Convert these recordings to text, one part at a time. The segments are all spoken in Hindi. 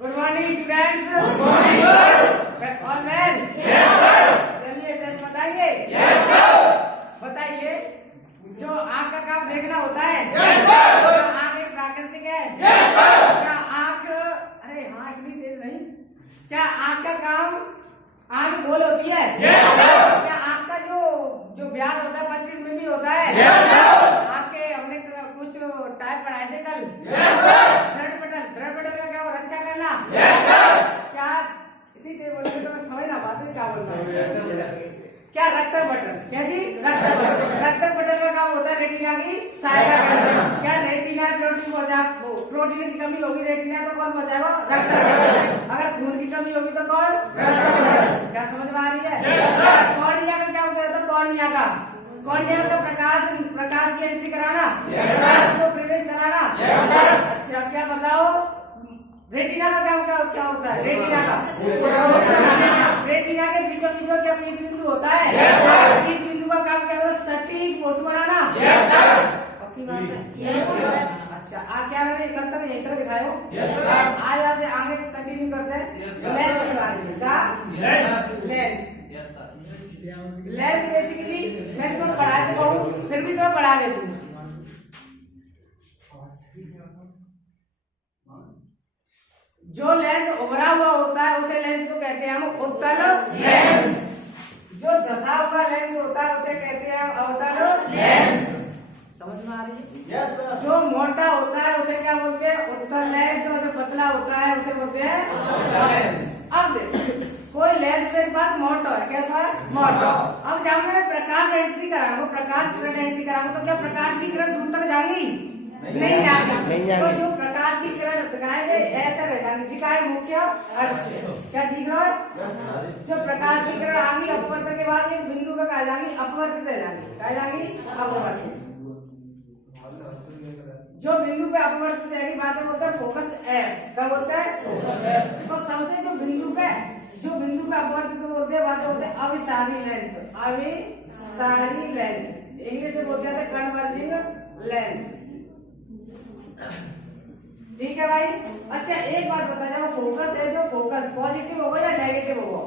Good morning students. Good morning sir. All well? Yes sir. चलिए टेस्ट बताइए। Yes sir. बताइए, जो आँख का काम देखना होता है। Yes sir. क्या आँख एक प्राकृतिक है? Yes sir. क्या आँख, अरे हाँ इतनी तेज नहीं, क्या आँख का काम आँख गोल होती है? Yes sir. क्या आँख का जो व्यास होता है 25 मिमी होता है? Yes sir. आँख के हमने कुछ टाइप पढ़ाए थे कल। Yes sir. ब्लड बटन का क्या वो रक्षा करना? Yes sir. क्या इतनी देर बोलोगे तो मैं समझ ना पाती क्या बोल रहा हूँ। क्या रक्त बटन, कैसी रक्त बटन का काम होता है रेटिना की सहायता करना। क्या रेटिना प्रोटीन प्रोटीन की कमी होगी रेटिना तो कौन बचाएगा? रक्त बटन। अगर खून की कमी होगी तो कौन? रक्त बटन। क्या समझ में आ रही है? Yes sir. कॉर्निया का क्या होता है? कॉर्निया का प्रकाश की एंट्री कराना। Yes sir. उसको प्रवेश कराना। Yes sir. अच्छा क्या बताओ, रेटिना का क्या होता है? रेटिना के बीचों क्या पीत बिंदु होता है? Yes sir. पीत बिंदु का काम क्या होता है? सटीक फोटो बनाना। Yes sir. पक्की बात है? Yes sir. अच्छा आज क्या मैंने कल तक यहीं तक दिखाया हो? Yes sir. आज आगे कंटिन्यू करते हैं लेंस के बारे में। क्या लेंस? लेंस बेसिकली मैं तुमको पढ़ा चुका हूँ, फिर भी तुम्हें पढ़ा देती हूँ। जो लेंस उभरा हुआ होता है उसे लेंस को कहते हैं हम उत्तल लेंस। जो धंसा हुआ लेंस होता है उसे कहते हैं हम अवतल लेंस। समझ में आ रही है? Yes sir. जो मोटा होता है उसे क्या बोलते हैं? उत्तल लेंस। और जो पतला होता है उसे बोलते हैं अवतल लेंस। अब देखो, कोई लेंस मेरे पास मोटा है, कैसा है? मोटा। अब जब मैं प्रकाश एंट्री कराऊंगा, प्रकाश किरण एंट्री कराऊंगा, तो क्या प्रकाश की किरण दूर तक जाएगी? नहीं जाएगी। तो जो प्रकाश की किरण दिखाएंगे ऐसा रह जाएंगे, जिकाए मुख्य अच्छे। क्या दिख रहा है? जो प्रकाश की किरण आगे अपवर्तन के बाद एक बिंदु पे कहा जाएंगी अपवर्तित रह जाएंगी। कहा जाएंगी अपवर्तित। जो बिंदु पे अपवर्तित रहेगी बातें होता है फोकस एफ। क्या बोलता है? Focus F. तो सबसे जो बिंदु पे अपवर्तित होते हैं बातें होते हैं अभिसारी लेंस। अभिसारी लेंस इंग्लिश में बोलते हैं कन्वर्जिंग लेंस। ठीक है भाई। अच्छा एक बात बता जाओ, फोकस है जो फोकस पॉजिटिव होगा या नेगेटिव होगा?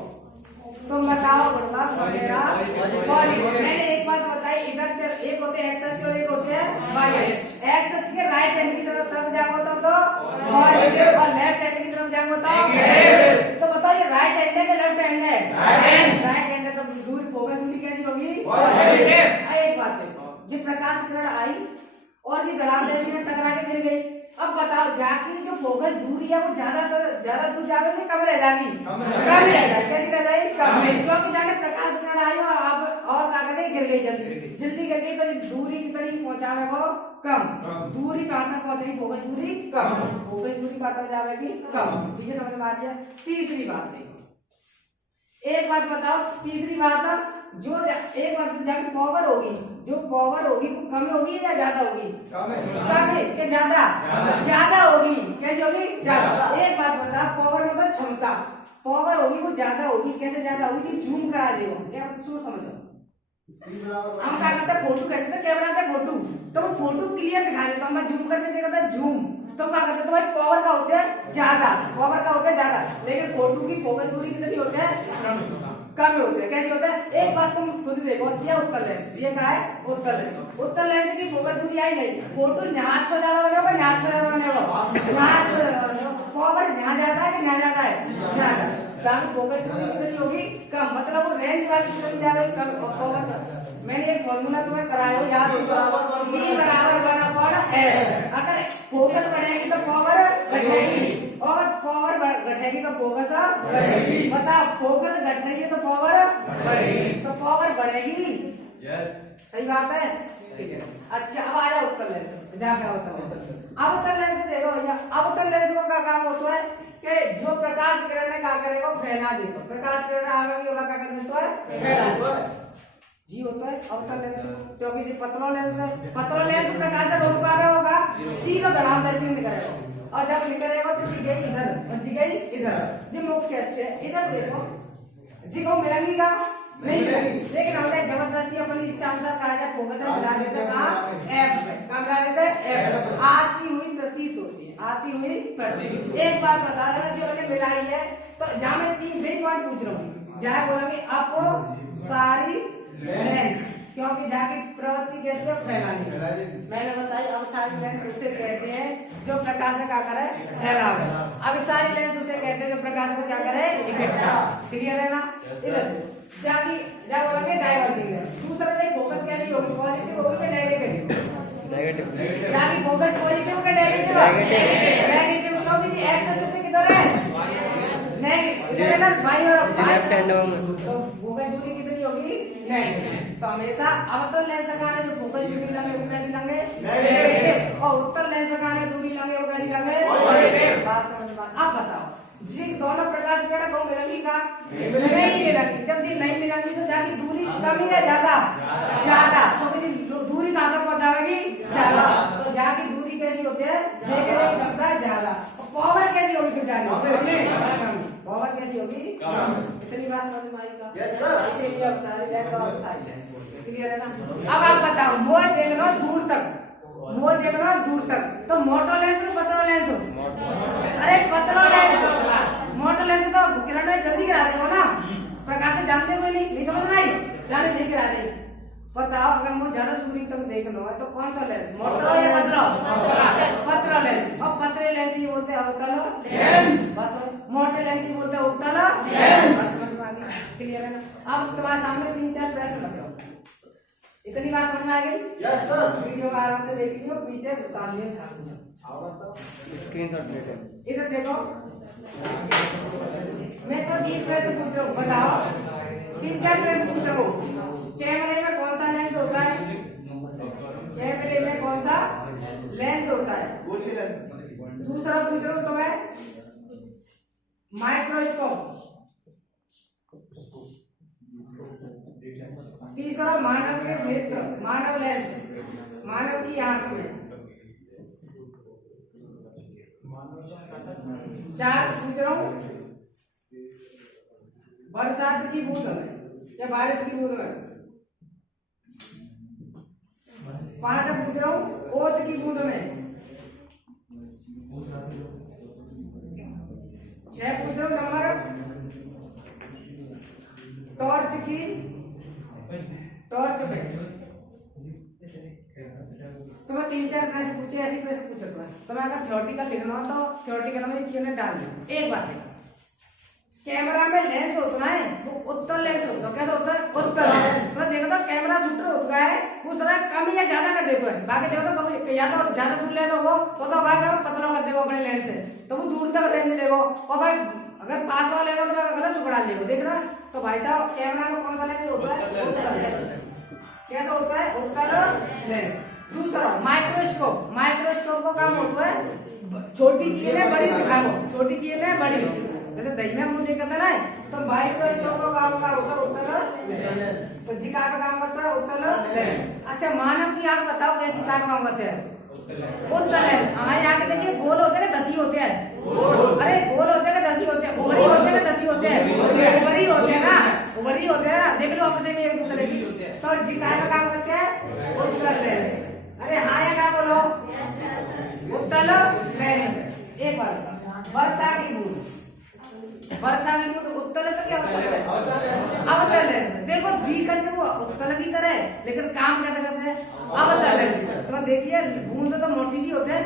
तुम बताओ बोलना मेरा पॉजिटिव। मैंने एक बात बताई, इधर एक होते हैं एक्स अक्ष और एक होते हैं वाई अक्ष। एक्स अक्ष के राइट हैंड की तरफ जाओ तो पॉजिटिव और लेफ्ट हैंड की तरफ जाओ तो नेगेटिव। तो बताओ ये राइट हैंड है कि लेफ्ट हैंड है? राइट हैंड है। तो दूरी फोकस दूरी कैसी होगी? पॉजिटिव। एक बात देखो, जो प्रकाश किरण आई और ये धड़ाम जैसी में टकरा के गिर गई, अब बताओ जाके जो फोकस दूरी है वो ज्यादा दूर जाएगी कम रह जाएगी? कम रह जाएगी। कैसी रह जाएगी? कम। क्योंकि जाके प्रकाश किरण आई और क्या कहते गिर गई, जल्दी गिर गई, तो दूरी की तरफ पहुंचावे को कम। दूरी कहाँ तक पहुंचेगी? फोकस दूरी कम। फोकस दूरी कहाँ तक जाएगी? कम। ठीक है, समझ में आ रही है? तीसरी बात देखो, एक बात बताओ, तीसरी बात जो एक बात जब पावर होगी, जो पावर होगी वो कम होगी या ज्यादा होगी? कम है कि ज्यादा? ज्यादा होगी। कैसे होगी? ज्यादा। एक बात बता, पावर मतलब क्षमता, पावर होगी वो ज्यादा होगी। कैसे ज्यादा होगी? जूम करा देगा। क्या सोच समझो, हम क्या करते हैं फोटो कहते हैं, कैमरा से फोटो, तो वो फोटो क्लियर दिखा देता हूँ मैं, जूम करके देखता है जूम। तो क्या करते तुम्हारी पावर का होता है ज्यादा, पावर का होता है ज्यादा, लेकिन फोटो की फोकस दूरी कितनी होती है? कम होते हैं। कैसे होता है? एक बात तुम खुद देखो, ये उत्तल लेंस, ये क्या है? उत्तल लेंस। उत्तल लेंस की फोकस दूरी आई नहीं, फोटो यहाँ से ज्यादा बने होगा, यहाँ से ज्यादा बने होगा, यहाँ से ज्यादा बने होगा। पावर यहाँ जाता है कि यहाँ जाता है? यहाँ जाता है। जहाँ फोकस दूरी कितनी होगी? कम। मतलब वो रेंज वाली कितनी जाएगी? कम। पावर मैंने एक फॉर्मूला तुम्हें कराया हो, याद होगा, V बराबर 1/L। अगर फोकस बढ़ेगी तो पावर घटेगी और पावर घटेगी तो फोकस बढ़ेगी। बता, फोकस घटेगी तो पावर बढ़ेगी, तो पावर बढ़ेगी। सही बात है? अच्छा अब आ जाओ उत्तल लेंस। जा क्या होता है? अब उत्तल लेंस से देखो भैया, अब उत्तल लेंस को क्या काम होता है कि जो प्रकाश किरण ने क्या करेगा फैला देगा। प्रकाश किरण आगे भी होगा, क्या करना है? फैला देगा। जी होता है अवतल लेंस। क्योंकि जी पतला लेंस है, पतला लेंस प्रकाश से रोक पावे होगा, सीधा धड़ाम जैसे निकलेगा। और जब निकलेगा तो जी गई इधर और जी गई इधर। जी मुख्य अच्छे इधर देखो, जी को मिलेंगी का नहीं मिलेगी, लेकिन हमने जबरदस्ती अपनी इच्छा अनुसार कहा जाए फोकस मिला देते कहाँ? एफ पे। कहाँ मिला देते? एफ। आती हुई प्रतीत होती है। आती हुई प्रति। एक बात बता रहा जो मैंने मिलाई है, तो जहां मैं 3 मेन पॉइंट पूछ रहा हूँ, जहाँ बोलेंगे अप सारी लेंस, क्योंकि जाके प्रवृत्ति कैसे फैलानी मैंने बताई। अब सारी लेंस उसे कहते हैं जो प्रकाश का करे फैलावे। अब सारी लेंस उसे कहते हैं जो प्रकाश को क्या करे इफेक्ट। क्लियर है ना? इधर जाके जब बोलेंगे डाइवर्जिंग है। दूसरा देखो फोकस कैसी होगी, पॉजिटिव होगी कि नेगेटिव? नेगेटिव। जाके फोकस पॉजिटिव का नेगेटिव? नेगेटिव। क्योंकि एक्स एक्सिस किधर है? नेगेटिव। इधर है ना बाईं और लेफ्ट हैंड में, तो फोकस दूरी कितनी होगी? नेगेटिव। तो हमेशा अवतल लेंस का जो फोकस दूरी लंगे वो कैसी लंगे? नेगेटिव। और उत्तल लेंस का दूरी लंगे वो कैसी लंगे? पॉजिटिव। बात समझ में? अब बताओ जिन दोनों प्रकाश किरण को मिलेंगी का नहीं मिलेंगी। जब ये नहीं मिलेंगी तो जाके दूरी कम या ज्यादा? ज्यादा। तो दूरी कहां तक पहुंचाएगी? ज्यादा। तो जाके दूरी कैसी होती है? देखने की क्षमता ज्यादा। और पावर कैसी होगी फिर जाके? पावर कैसी होगी? इतनी बात समझ में आई का? Yes sir. इसीलिए अब सारी लेंस और सारी लेंस क्लियर है ना? अब आप बताओ मोर देख लो दूर तक, मोर देख लो दूर तक, तो मोटो लेंस हो पतलो लेंस हो? अरे पतलो लेंस हो। मोटो लेंस तो किरण जल्दी गिरा देगा ना, प्रकाश से जानते हुए नहीं समझ में आई? जाने नहीं गिरा दे। बताओ अगर मुझे ज्यादा दूरी तक देखना है तो कौन सा लेंस, मोटो या पतलो? पतलो लेंस। और पतले लेंस ही बोलते हैं अवतल लेंस। बस मोटे लेंस ही बोलते हैं उत्तल लेंस। बस समझ में आ गई? क्लियर है ना? अब तुम्हारे सामने 3-4 प्रश्न रखे हो, इतनी बात समझ में आ गई? Yes sir. वीडियो में आराम से देख लियो, पीछे उतार लियो छाप स्क्रीनशॉट ले लो। इधर देखो मैं तो 3 प्रश्न पूछ रहा हूँ, बताओ 3-4 प्रश्न पूछ रहा हूँ। कैमरे में कौन सा लेंस होता है? कैमरे में कौन सा लेंस होता है? दूसरा पूछ रहा हूँ तुम्हें माइक्रोस्कोप। तीसरा मानव के नेत्र, मानव लेंस, मानव की आंख में। 4 पूछ रहा हूँ बरसात की बूंद में या बारिश की बूंद में। 5 पूछ रहा हूँ ओस की बूंद में। 6 पूछ रहा हूँ नंबर टॉर्च में। तो मैं 3-4 प्रश्न पूछे, ऐसे प्रश्न पूछे तुम्हें अगर थ्योरेटिकल लिखना हो तो थ्योरेटिकल में चीजें डाल दो। एक बात है, कैमरा में लेंस होता है वो उत्तल लेंस होता है। कैसा होता है? उत्तल। तो देखो तो कैमरा शूटर होता है उस तरह कम या ज्यादा कर देते हैं। बाकी देखो तो कभी या तो ज्यादा दूर लेना हो तो भाई पतला कर देगा अपने लेंस से, तो वो दूर तक रेंज लेगा। और भाई अगर पास वाला लेना तो गलत छुपड़ा लेगा। देख रहा तो भाई साहब कैमरा में कौन सा लेंस होता है? उत्तल लेंस। कैसा होता है? उत्तल लेंस। दूसरा माइक्रोस्कोप। माइक्रोस्कोप का काम होता है छोटी चीजें बड़ी दिखाओ, छोटी चीजें बड़ी। जैसे दही में मुंह देखा था ना, तो माइक्रोस्कोप का काम का होता है उत्तल लेंस। तो जिका का काम करता है उत्तल लेंस। अच्छा मानव की आंख बताओ कैसी काम करते हैं? उत्तल लेंस। हमारी आंख देखिए गोल होते हैं, दसी होते हैं। अरे गोल होते हैं, दसी होते हैं। ओवरी होते हैं, दसी होते हैं। ओवरी होते हैं ना, ओवरी होते हैं ना। देख लो अपने में एक दूसरे की। तो जिका का काम करते हैं उत्तल लेंस। अरे हाँ या ना बोलो? उत्तल लेंस। एक बार वर्षा की बूंद, वर्षा की बूंद उत्तल में क्या होता है? अवतल लेंस। देखो दिखते वो उत्तल की तरह लेकिन काम कैसे करते हैं? अवतल लेंस। तो देखिए बूंद तो मोटी सी होते हैं,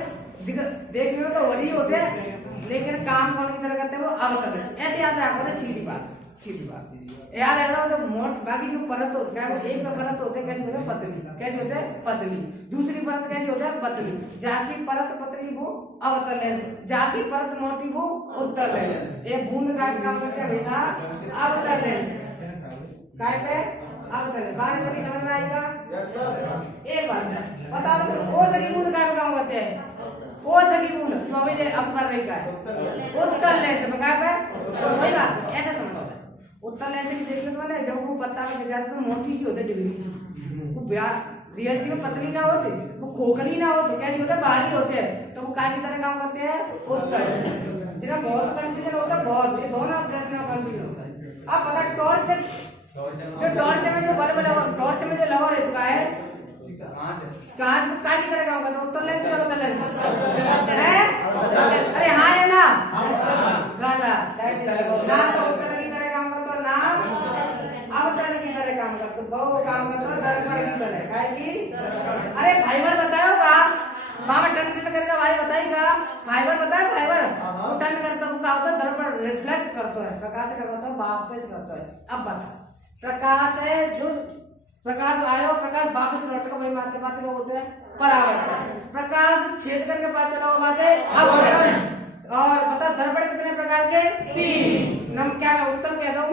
देखने में तो वही होते हैं लेकिन काम कौन की तरह करते हैं? वो अवतल लेंस। ऐसे याद रखो ना, सीधी बात याद रखना। तो मोट बाकी जो परत होता है वो एक परत होते हैं कैसे होते हैं? पतली। कैसे होते हैं? पतली। दूसरी परत कैसे होते हैं? पतली। जाकी परत पतली वो अवतल लेंस, जाकी परत मोटी वो उत्तल लेंस। ये बूंद का काम करते हैं हमेशा अवतल लेंस। काय पे? अवतल लेंस। बात कभी समझ में आएगा? Yes sir. एक बात बताओ तो ओस की बूंद का काम करते हैं? ओस की बूंद जो अभी अब कर रही है उत्तल लेंस में। काय पे? वही बात ऐसा समझो। उत्तल लेंस की देखिए तो ना जब वो पत्ता में दिखाते तो मोटी सी होती है, डिग्री सी। वो रियलिटी में पतली ना होती, वो खोखली ना होती, कैसी होते हैं? बाहरी होते हैं। तो वो काय की तरह काम करते हैं? उत्तल। जिन्हें बहुत कंफ्यूजन होता है, बहुत, ये दोनों प्रश्न में कंफ्यूजन होता है। अब पता टॉर्च, जो टॉर्च में जो बल्ब लगा, टॉर्च में जो लगा रहता है कांच की तरह काम करता है, उत्तर लेंस या अवतल लेंस है? अरे हाँ है ना, गलत। ना तो उत्तर की तरह काम करता है, ना अवतल की तरह काम करता है। वो काम करता है दर्पण की तरह, क्या की? अरे फाइबर बताओ का वहां में टन टन करके भाई बताएगा, फाइबर बताया फाइबर वो टन करता है, वो क्या होता है दर्पण रिफ्लेक्ट करता है, प्रकाश का करता है वापस करता है। अब बता प्रकाश है जो प्रकाश आयो, प्रकाश वापस लौट कर वही मारते पाते क्या बोलते हैं? परावर्तन। प्रकाश छेद करके पास चला हुआ बात है अपवर्तन। और बता दर्पण कितने प्रकार के? 3। नम क्या मैं उत्तल कह दूं?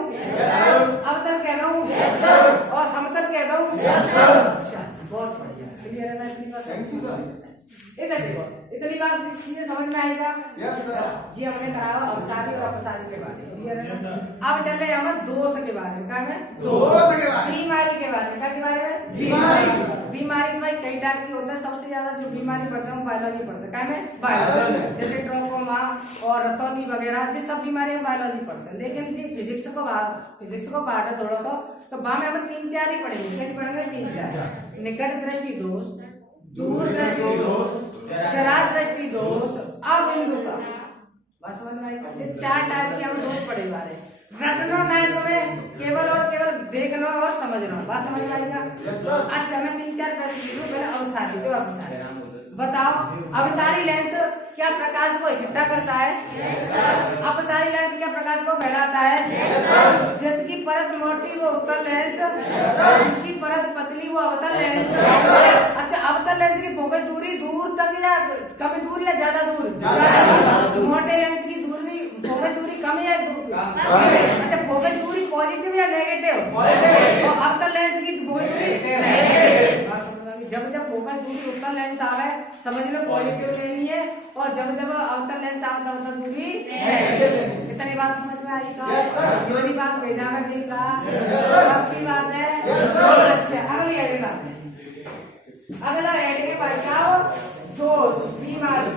अवतल कह दूं? और समतल कह दूं? अच्छा बहुत बढ़िया, क्लियर है ना इतनी बात? Thank you sir. इधर देखो इतनी बात चीजें समझ में आएगा? जी हमने कराया अवसारी और अपसारी के बारे में, क्लियर है ना? अब चल रहे हम दोष के बारे में, क्या है? दोष के बारे में, बीमारी के बारे में। क्या के बारे में? बीमारी भाई कई टाइप की होता है, सबसे ज्यादा जो बीमारी बढ़ता है बायोलॉजी पढ़ता है, क्या में? बायोलॉजी। जैसे ट्रोकोमा और रतौंधी वगैरह ये सब बीमारियां बायोलॉजी पढ़ते हैं। लेकिन जी फिजिक्स को पार्ट है थोड़ा सा, तो वहां में हम 3-4 ही पढ़ेंगे। कैसे पढ़ेंगे? 3-4। निकट दृष्टि दोष, दूर दृष्टि दोष, चरार दृष्टि दोष, अबिंदु का। बस समझ में आएगा? ये 4 टाइप के हम दोष पढ़े बारे। रटना नहीं तुम्हें, केवल और केवल देखना और समझना। बात समझ में आएगा? अच्छा मैं 3-4 प्रश्न पूछूं। पहले अवसारी तो अवसारी बताओ, अवसारी लेंस क्या प्रकाश को इकट्ठा करता है? अपसारी लेंस क्या प्रकाश को फैलाता है? जिसकी परत मोटी वो उत्तल लेंस, जिसकी परत पतली वो अवतल लेंस। अच्छा अवतल लेंस की फोकस दूरी दूर तक या कम दूर या ज्यादा दूर? मोटे लेंस की दूरी फोकस दूरी कम या दूर? अच्छा फोकस दूरी पॉजिटिव या नेगेटिव? और अवतल लेंस की फोकस दूरी नेगेटिव। जब जब फोकस दूरी उत्तल लेंस आवे समझ लो पॉजिटिव लेनी है, और जब जब अवतल लेंस आता है दूरी नेगेटिव। इतनी बात समझ में आई का? इतनी बात भेजा में दी का? आपकी बात है? अच्छा अगली बात, अगला हेड के भाई जाओ दोष बीमारी।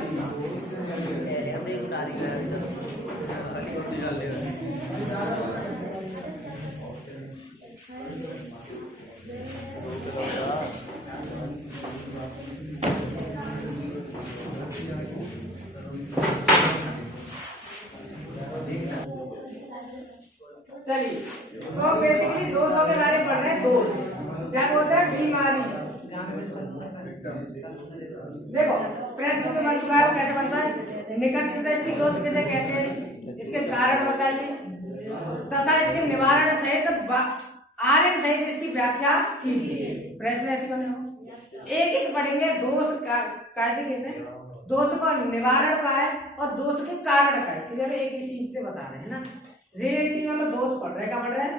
चलिए तो बेसिकली दोषों के बारे में पढ़ रहे हैं। दोष क्या होता है? बीमारी। देखो प्रश्न में बन चुका है कैसे बनता है? निकट दृष्टि दोष किसे कहते हैं? इसके कारण बताइए तथा इसके निवारण सहित आर्य सहित इसकी व्याख्या कीजिए। प्रश्न ऐसे बने हो, एक एक पढ़ेंगे। दोष का कहते हैं, दोष का निवारण का है और दोष के कारण का है। क्लियर? एक एक चीज से बता रहे हैं ना। रिलेटिव में दोष पढ़ रहे हैं, क्या पढ़ रहे हैं?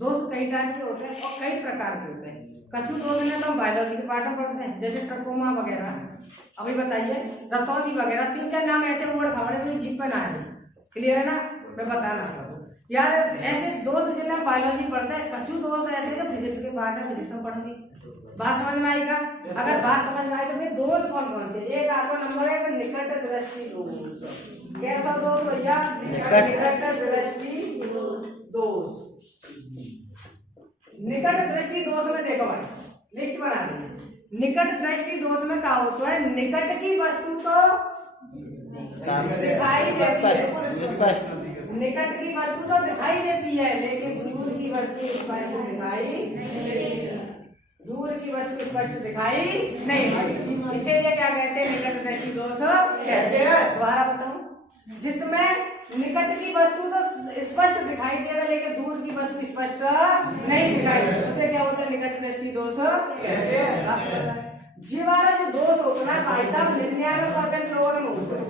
दोष कई टाइप के होते हैं और कई प्रकार के होते हैं। कछु दोष में तो हम बायोलॉजी के पार्ट में पढ़ते हैं, जैसे ट्रोकोमा वगैरह। अभी बताइए रतौंधी वगैरह 3-4 नाम ऐसे वर्ड खबरें में जीप पे ना है। क्लियर है ना? मैं बताना आपको यार, ऐसे दोष जिन्हें हम बायोलॉजी पढ़ते हैं, कछु दोष ऐसे जो फिजिक्स के पार्ट है, फिजिक्स में पढ़ेंगे। बात समझ में आएगा? अगर बात समझ में आए तो फिर दोष कौन कौन से? एक आपका नंबर है निकट दृष्टि दोष। कैसा दोष भैया? निकट दृष्टि दोष। निकट दृष्टि दोष में देखो भाई लिस्ट बना दी। निकट दृष्टि दोष में क्या होता है? निकट की वस्तु तो दिखाई देती है, निकट की वस्तु तो दिखाई देती है, लेकिन दूर की वस्तु स्पष्ट दिखाई नहीं देती। दूर की वस्तु स्पष्ट दिखाई नहीं, इसीलिए क्या कहते हैं? निकट दृष्टि दोष कहते हैं। दोबारा बताऊं, जिसमें निकट की वस्तु तो स्पष्ट दिखाई देगा लेकिन दूर की वस्तु स्पष्ट नहीं दिखाई देती, उसे क्या होता है? निकट दृष्टि दोष कहते हैं। जीवाणु जो दोष होता है भाई साहब 99% लोगों में होता है।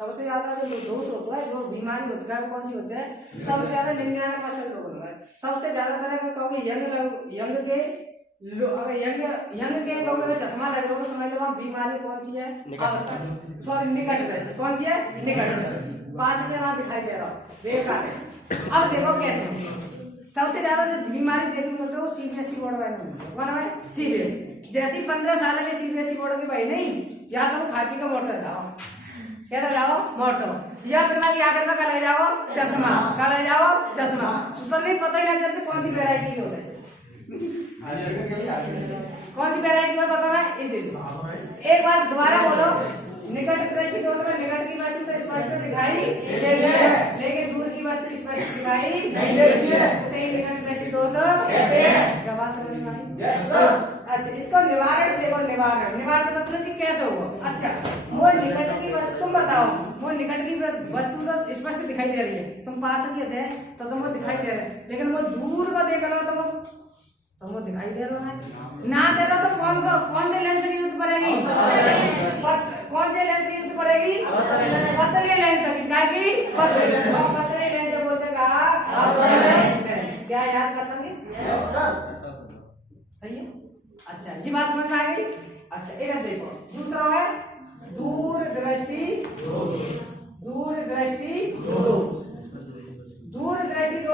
सबसे ज्यादा जो दोष होता है, जो बीमारी होती है, वो कौन सी होती है? सबसे ज्यादा 99% लोगों में। सबसे ज्यादातर अगर कहोगे यंग के अगर यंग के लोगों को चश्मा लग रहा हो तो समझ लो वहाँ बीमारी कौन सी है? सॉरी निकट दृष्टि। कौन सी है? निकट दृष्टि। पास के वहां दिखाई दे रहा बेकार है। अब देखो कैसे सबसे ज्यादा जो बीमारी देखने को मिलता है वो सीबीएसई बोर्ड वाले में। सीबीएसई जैसी 15 साल के सीबीएसई बोर्ड की भाई नहीं, या तो खाटी का मोटर जाओ, क्या जाओ मोटो, या फिर मैं आगे में कल जाओ चश्मा, कल जाओ चश्मा। तो नहीं पता ही नहीं चलता कौन सी वेरायटी हो रही है। कौन सी वैरायटी और बताना इसी एक बार दोबारा बोलो। निकट दृष्टि दोष में निकट की वस्तु तो स्पष्ट दिखाई लेकिन दूर की वस्तु स्पष्ट दिखाई नहीं देती है, उसे ही निकट दृष्टि दोष कहते हैं। क्या बात समझ में आई? अच्छा, इसको निवारण देखो। निवारण मतलब कि कैसे होगा। अच्छा, वो निकट की वस्तु तुम बताओ, वो निकट की वस्तु तो स्पष्ट दिखाई दे रही है, तुम पास की थे तो तुमको दिखाई दे रहे हैं, लेकिन वो दूर को देख लो तुमको दिखाई दे रहा है ना दे रहा तो कौन से लेंस की यूज करेगी? कौन से लेंस की यूज करेगी? पतले लेंस की। क्या की? पतले लेंस बोलते क्या याद कर लोगे? सही है। अच्छा, जी बात समझ में आ गई। अच्छा, एक देखो दूसरा है दूर दृष्टि दोष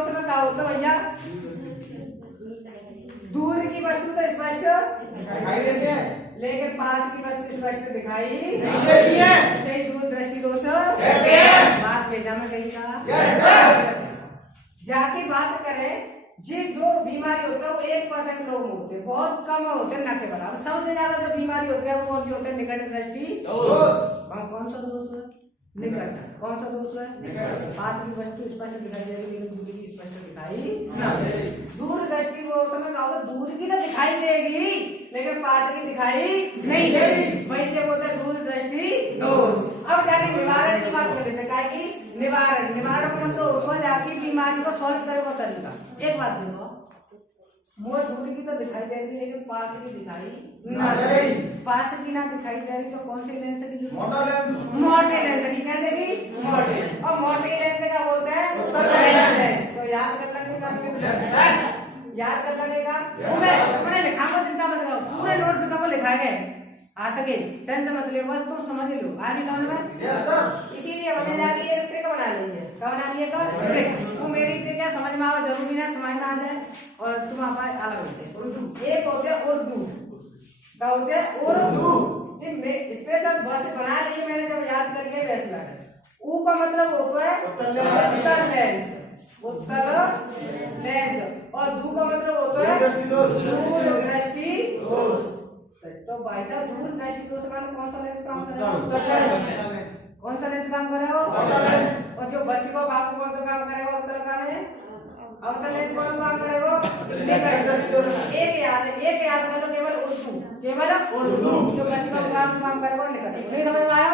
में क्या होता है भैया? दूर की वस्तु तो स्पष्ट दिखाई देती है, लेकिन पास की वस्तु स्पष्ट दिखाई नहीं देती है, सही दूर दृष्टि दोष कहते हैं। बात भेजा में कहीं का जाके बात करें। जिन जो बीमारी होता है वो 1% लोग होते हैं, बहुत कम होते हैं, ना के बराबर। सबसे ज्यादा जो बीमारी होती है वो कौन सी होती है? निकट दृष्टि दोष। कौन सा दोष है? निकट। कौन सा दोष है? पास की वस्तु स्पष्ट दिखाई दे रही लेकिन दूर की स्पष्ट दिखाई ना दे। दूर दृष्टि वो तुम्हें कहा दूर की तो दिखाई देगी लेकिन पास की दिखाई नहीं देगी, वही से बोलते हैं दूर दृष्टि दोष। अब जाके निवारण की बात कर लेते हैं। निवारण का मतलब होता है जाके बीमारी को सॉल्व करने का तरीका। एक बात देखो, मोर दूर की तो दिखाई दे रही लेकिन पास की दिखाई ना दे रही। पास की ना दिखाई दे रही तो कौन से लेंस की? मोटे लेंस की। कैसे की? मोटे। और मोटे लेंस का बोलते हैं तो याद कर लेने का मैंने लिखा को चिंता मत करो, पूरे नोट को लिखा गया आता के टेंशन मत ले, बस तुम समझ लो। आगे समझ में इसीलिए हमने जाके ये ट्रिक बना ली है। क्या बना ली है? ट्रिक। वो मेरी ट्रिक है, समझ में आवा जरूरी है, तुम्हारे में आ जाए और तुम हमारे अलग होते हैं। उर्दू एक होते हैं उर्दू, क्या होते हैं? उर्दू। स्पेशल बस बना ली मैंने, जब याद करके वैसे लगा। ऊ का मतलब होता है उत्तर लेंस और दू का मतलब होता है दूर दृष्टि दोष। तो भाई साहब दूर दृष्टि दोष का कौन सा लेंस काम कर रहा है? कौन सा लेंस काम कर रहा हो? और जो बच्चे को बाप को कौन सा काम करेगा? उत्तर का में अवतल लेंस कौन काम करेगा? एक याद कर लो, केवल उर्दू जो बच्चे को काम करेगा निकट। नहीं समझ में आया?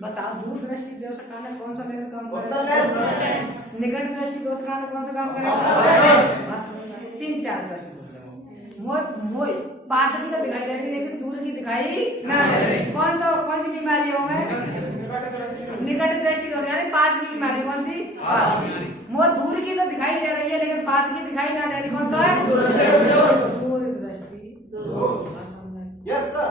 बताओ दूर दृष्टि दोष का कौन सा लेंस काम करेगा? निकट दृष्टि दोष का कौन सा काम करेगा? 3-4 दृष्टि मोई पास की तो दिखाई दे रही लेकिन दूर की दिखाई ना दे रही। कौन सी बीमारी है? निकट दृष्टि दोष यानी पास की बीमारी। कौन सी? मोर दूर की तो दिखाई दे रही है लेकिन पास की दिखाई ना दे रही। कौन सा है? दूर दृष्टि दोष। Yes sir.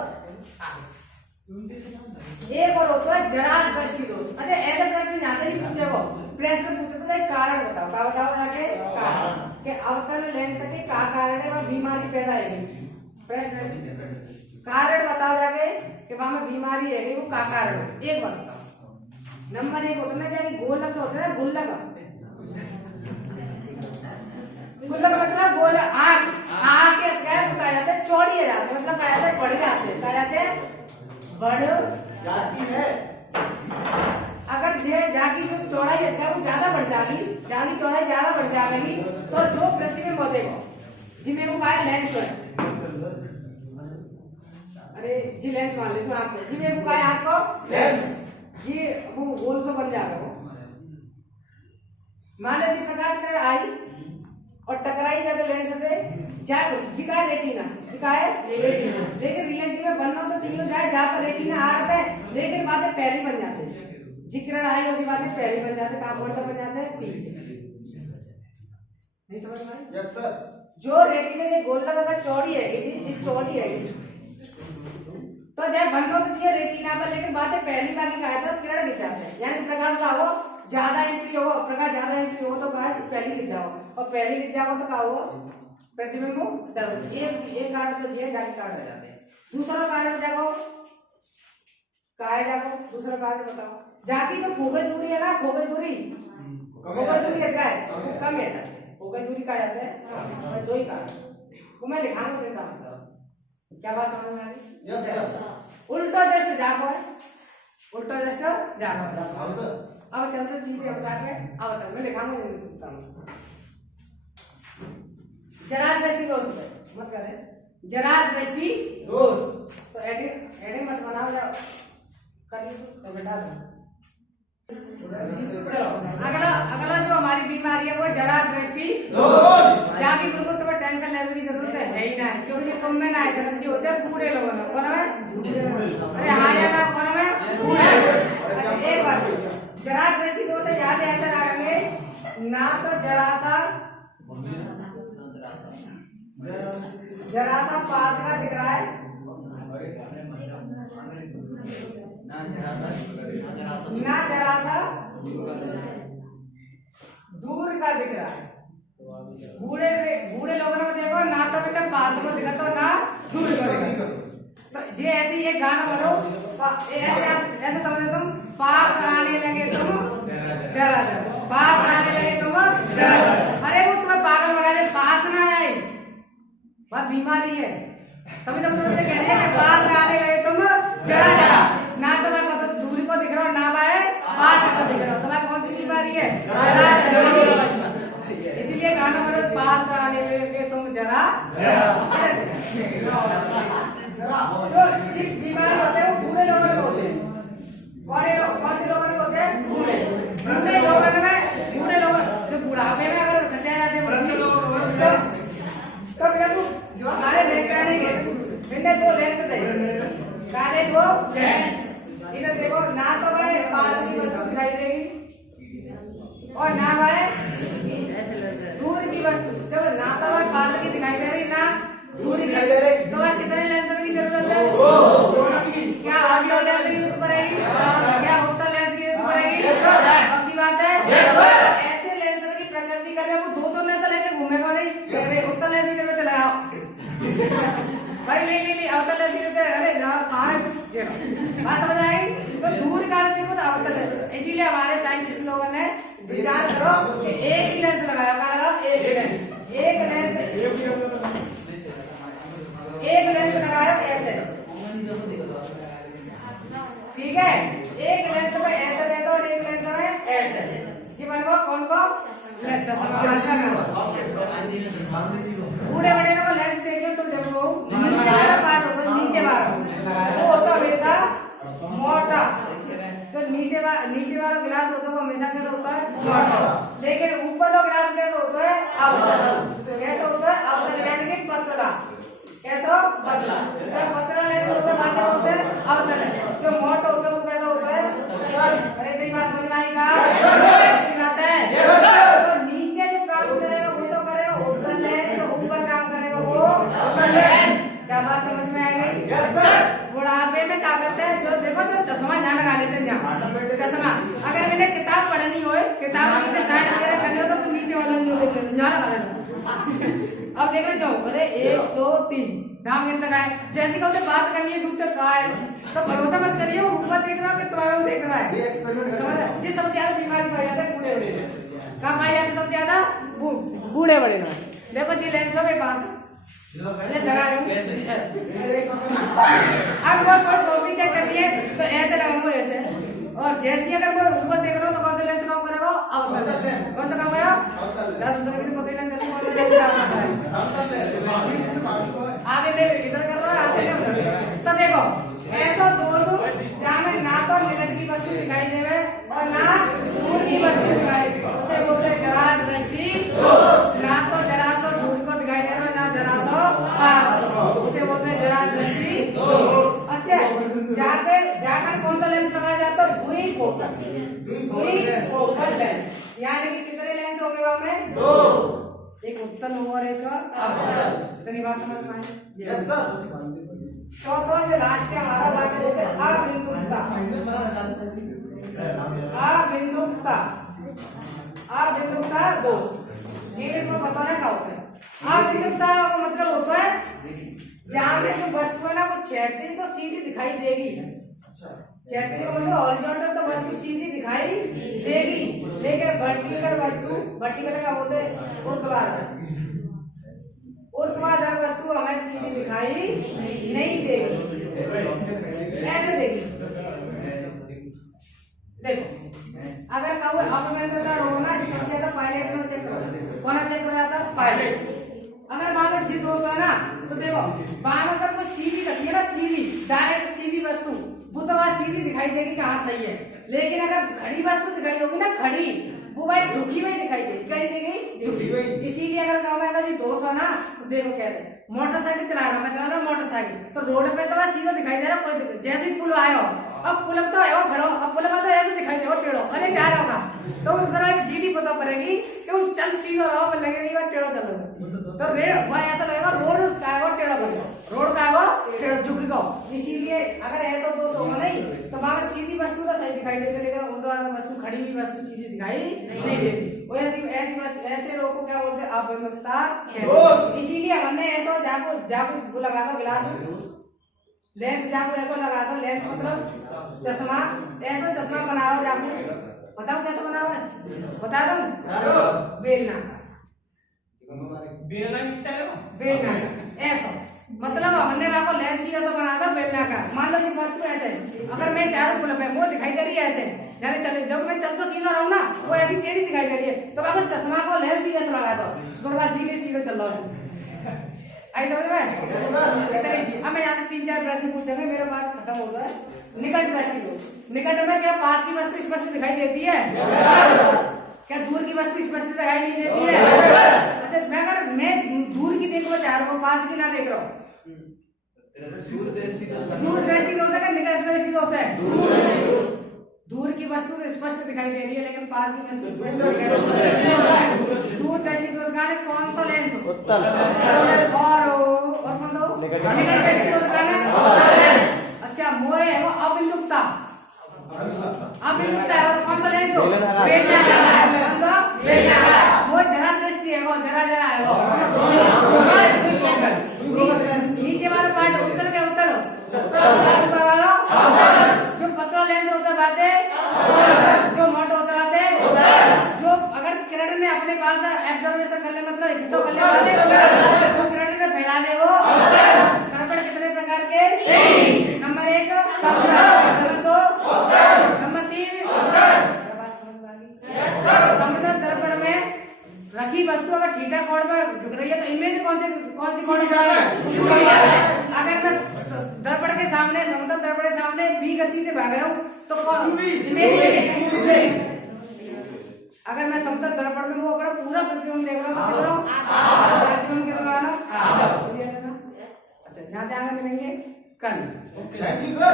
एक और होता है जरा दृष्टि दोष। अच्छा, ऐसे प्रश्न यहाँ से नहीं पूछेगा, प्रश्न पूछे तो एक कारण बताओ। क्या बताओ जाके? कारण कि अवतल लेंस के क्या कारण है वह बीमारी पैदा होगी। प्रश्न कारण बताओ जाके कि वहां में बीमारी है वो क्या कारण है। एक बात बताओ। नंबर 1 होता है क्या? गोलक होता है ना, गुल्लक मतलब गोल आँख के क्या कहा जाता है? चौड़ी हो जाते, मतलब कहा जाता है बढ़ जाते हैं। कहा जाते हैं बढ़ जाती है। अगर जाकी जो चौड़ाई है वो ज्यादा बढ़ जाएगी, जाकी चौड़ाई ज्यादा बढ़ जाएगी तो जो प्रतिबिंब होगा जिन्हें वो कहा लेंस है। अरे जी लेंस मान लीजिए आप जिन्हें वो कहा आपको लेंस जी, वो गोल सा बन जाएगा। मान लीजिए प्रकाश किरण आई और टकराई जाते लेंस से, जिका रेटिना लेकिन रियलिटी में बनना तो चाहिए जाए जहाँ पर रेटिना आ रहा है, लेकिन बातें पहली बन जाती है। जिक्रण आई होती बातें पहली बन जाते, कहाँ पॉइंटर बन जाते हैं? नहीं समझ में आई? Yes sir. जो रेटिना के गोलक अगर चौड़ी है चौड़ी है तो जब बनना तो चाहिए रेटिना पर, लेकिन बातें पहली बाकी कहा था किरण गिर जाते हैं। यानी प्रकाश का हो ज्यादा एंट्री हो, प्रकाश ज्यादा एंट्री हो तो कहा पहली गिर जाओ, और पहली गिर जाओ तो कहा हुआ प्रतिबिंब एक कारण तो दिए जाके कारण रह जाते हैं। दूसरा कारण जाको कहा है, जाको दूसरा कारण बताओ। जाकी तो फोकस दूरी है ना, फोकस दूरी है क्या है? कम है फोकस दूरी कहा जाता है, मैं दो ही कहा वो मैं लिखाऊंगा चिंता मतलब क्या बात समझ में आ गई। उल्टा जस्ट जागो है, उल्टा जस्ट जागो। अब चलते सीधे अवसार में अब मैं लिखाऊंगा जरा दृष्टि दोष मत करे, जरा दृष्टि दोष तो एडिंग मत बनाओ जाओ कर तो बेटा। चलो अगला जो हमारी बीमारी है वो जरा दृष्टि दोष। जाके बिल्कुल तुम्हें टेंशन लेने की जरूरत है ही ना, क्योंकि तुम में ना है जन्म जी होते हैं बूढ़े लोगों में, कौन है अरे हाँ या ना कौन है बूढ़े। अच्छा एक बात जरा दृष्टि दोष है, याद ऐसा रखेंगे ना तो जरा सा पास का दिख रहा है, ना जरा सा दूर का दिख रहा है। बूढ़े लोगों में देखो ना तो बेटा पास को दिखा तो ना दूर को दिखा। तो ये ऐसे ही एक गाना बोलो ऐसे समझो तुम, पास आने लगे तुम जरा जरा, पास आने लगे तुम जरा जरा। अरे वो तुम्हें पागल बना दे, पास ना आए बात बीमारी है, तभी तुम मुझे कह रहे हैं पास आने लगे तुम जरा जरा, ना तो मैं मतलब दूरी को दिख रहा हूँ ना मैं पास को दिख रहा हूँ, तुम्हारी कौन सी बीमारी है जरा। इसलिए गाना बोलो पास आने लगे तुम जरा जरा। जो जिस बीमारी होते हैं वो बूढ़े लोगों को होते हैं, कौन से लोगों को होते हैं बूढ़े लोगों में, बूढ़े लोग जो बुढ़ापे में अगर चले जाते हैं तो बेटा तू हमारे कहने के इन्हें दो लेंस दे काले दो इधर देखो, ना तो भाई पास की वस्तु दिखाई देगी और ना भाई दूर की वस्तु। जब ना तो भाई पास की दिखाई दे रही ना दूर की दिखाई दे रही तो भाई कितने लेंस की जरूरत है? क्या आगे वाले लेंस की जरूरत पड़ेगी, क्या उत्तर लेंस की जरूरत पड़ेगी? पक्की बात है। ऐसे लेंस की प्रकृति कर वो दो लेंस लेके घूमेगा नहीं, उत्तर लेंस की जरूरत लगाओ भाई नहीं अवतल लेंस की जरूरत। अरे कहाँ बात समझ आएगी। तो दूर का देखो तो अवतल लेंस, इसीलिए हमारे साइंटिस्ट लोगों ने विचार करो कि एक ही लेंस लगाया, क्या लगा एक लेंस लगाया ऐसे, ठीक है, एक लेंस में ऐसे दे दो और एक लेंस में ऐसे। जीवन को कौन को बूढ़े बड़े को लेंस देखिए तो जब वो पार्ट होता है नीचे वाला वो होता हमेशा मोटा, तो नीचे वाला गिलास होता है वो हमेशा कैसा होता है मोटा, लेकिन ऊपर वाला गिलास कैसा होता है अवतल। कैसा होता है अवतल यानी कि पतला, कैसा पतला। जब पतला लेंस होता है बाकी होते हैं अवतल, जो मोटा होता है वो कैसा होता है। अरे तेरी बात समझ में आई तो नीचे जो काम करेगा वो तो करेगा अवतल लेंस, ऊपर काम करेगा वो अवतल लेंस। क्या बात समझ में आई गई। बुढ़ापे में क्या करते हैं, जो देखो जो चश्मा यहाँ लगा लेते हैं, जहाँ चश्मा अगर मैंने किताब पढ़नी हो, किताब नीचे साइड वगैरह करनी हो तो नीचे वाला नहीं देख लेते, यहाँ लगा लेते। अब देख रहे जाओ, अरे 1 2 3 नाम कितना का है, जैसे कि उसे बात करनी है दूर तक कहा है तो भरोसा मत करिए वो ऊपर देख रहा है कि तुम्हारे देख रहा है। समझ जिस सबसे ज्यादा बीमारी पाई जाती है बूढ़े बड़े, कहाँ पाई जाती है सबसे ज्यादा बूढ़े बड़े में। देखो जी लेंसों के पास लगा रहा हूँ, अब वो कॉपी चेक करनी है तो ऐसे लगाऊंगा ऐसे, और जैसे अगर मैं ऊपर देख रहा हूँ तो कौन सा लेंस काम करेगा अवतल, कौन सा काम करेगा आगे नहीं इधर कर रहा है आगे नहीं उधर। तो देखो ऐसा दोस्तों जहाँ में ना तो निकट की वस्तु दिखाई देवे और ना दूर की वस्तु दिखाई दे, उसे बोलते हैं जरा दृष्टि दोष। ना तो जरा सा दूर को दिखाई दे रहा है ना जरा सा पास, उसे बोलते हैं जरा दृष्टि दोष। अच्छा जाकर कौन सा लेंस लगाया जाता है, द्वि फोकल लेंस, यानी कि कितने लेंस हो गए वहां में 2, एक उत्तल और एक अवतल। इतनी बात समझ में आई। Yes sir. चौथा जो लास्ट है हमारा बात होते हैं अबिंदुकता। अबिंदुकता दोष ये इसको बताना का होता है। अबिंदुकता का मतलब होता है जहाँ में जो वस्तु है ना वो क्षैतिज तो सीधी दिखाई देगी, क्षैतिज का मतलब हॉरिजॉन्टल तो वस्तु सीधी दिखाई देगी, लेकिन वर्टिकल वस्तु वर्टिकल क्या बोलते हैं? ऊर्ध्वाधर। ऊर्ध्वाधर वस्तु हमें सीधी दिखाई नहीं देगी। ऐसे देखिए, देखो अगर कहूँ अब मैं बता रहा हूँ ना, सबसे ज्यादा पायलट में चेक करो, कौन चेक कर रहा था? पायलट। अगर वहां पर जी दोष है ना, तो देखो वहां पर कोई सीधी रखी है ना, सीधी डायरेक्ट सीधी वस्तु, वो तो वहां सीधी दिखाई देगी कहाँ सही है। लेकिन अगर खड़ी वस्तु दिखाई होगी ना, खड़ी, वो भाई झुकी हुई दिखाई देगी, कहीं देगी झुकी हुई। इसीलिए अगर कहूँगा जी दोष है ना, तो देखो कैसे मोटरसाइकिल चला रहा, मैं चला रहा हूँ मोटरसाइकिल, तो रोड पे तो सीधा दिखाई दे रहा, कोई जैसे ही पुल आयो, अब पुल तो है वो खड़ो, अब पुल तो ऐसे दिखाई दे टेढ़ो, अरे जा रहा होगा, तो उस तरह जी नहीं पता पड़ेगी कि उस चल सीधा रहो, पर लगेगी वह टेढ़ो चलो, तो रेड वह ऐसा लगेगा रोड का है वो टेढ़ा बनेगा, रोड का है वो टेढ़ो झुकेगा। इसीलिए अगर ऐसा दोष होगा नहीं, तो वहां सीधी वस्तु तो सही दिखाई देती, लेकिन ऊर्ध्वाधर वस्तु, खड़ी हुई वस्तु सीधी दिखाई नहीं देती। वो ऐसे लोगों को क्या बोलते हैं? अभिमुखता। इसीलिए हमने ऐसा जाकू लगा दो गिलास, लेंस जाकू ऐसा लगा दो, लेंस मतलब चश्मा, ऐसा चश्मा बनाओ जाकू, बताओ कैसे बनाओ है? बता दो। बेलना ऐसा, मतलब हमने वहां को लेंस ही ऐसा बना था बेलना का। मान लो ये वस्तु ऐसे, अगर मैं चारों पुल पे वो दिखाई दे रही है ऐसे, जाने चले, जब मैं चल तो सीधा रहूं ना, वो ऐसी टेढ़ी दिखाई दे रही है, तो वहां चश्मा को लेंस ही ऐसा लगा दो, उसके बाद धीरे सीधे चल रहा हूं। आई समझ में? अब मैं यहाँ 3-4 प्रश्न पूछेंगे, मेरा बात खत्म हो गया। निकट दृष्टि लो, निकट में क्या पास की वस्तु स्पष्ट दिखाई देती है? क्या दूर की वस्तु स्पष्ट दिखाई नहीं देती है? अच्छा, मैं दूर की देखना चाह रहा हूँ, पास की ना देख रहा हूँ, दूर दृष्टि होता है, निकट दृष्टि होता है। दूर की वस्तु स्पष्ट दिखाई दे रही है, लेकिन पास की वस्तु स्पष्ट दिखाई नहीं दे रही है। दूर दृष्टि कौन सा लेंस? उत्तल। और कौन दो? निकट दृष्टि अच्छा, मोह है वो अभिमुखता, अभिमुखता है, कौन सा लेंस? बेलनाकार। वो जरा दृष्टि है, वो जरा है वो। नीचे वाला पार्ट उत्तर के उत्तर, ऊपर वाला जो पतला लेंस होता है बाते, जो मोटा होता है, जो अगर किरण ने अपने पास एब्जॉर्बेशन कर ले, मतलब हिट कर ले वाले, जो किरण ने फैला दे वो। दर्पण कितने प्रकार के? नंबर 1 नंबर 2 नंबर 3 समतल दर्पण में रखी वस्तु अगर थीटा कोण में झुक रही है, तो इमेज कौन सी कोण में? अगर मैं दर्पण के सामने, समतल दर्पण के सामने बी गति से भाग रहा हूँ, तो अगर मैं समतल दर्पण में वो अपना पूरा प्रतिबिंब देख रहा हूँ, प्रतिबिंब कितना वाला? अच्छा, यहाँ से आगे मिलेंगे कल। Thank you sir.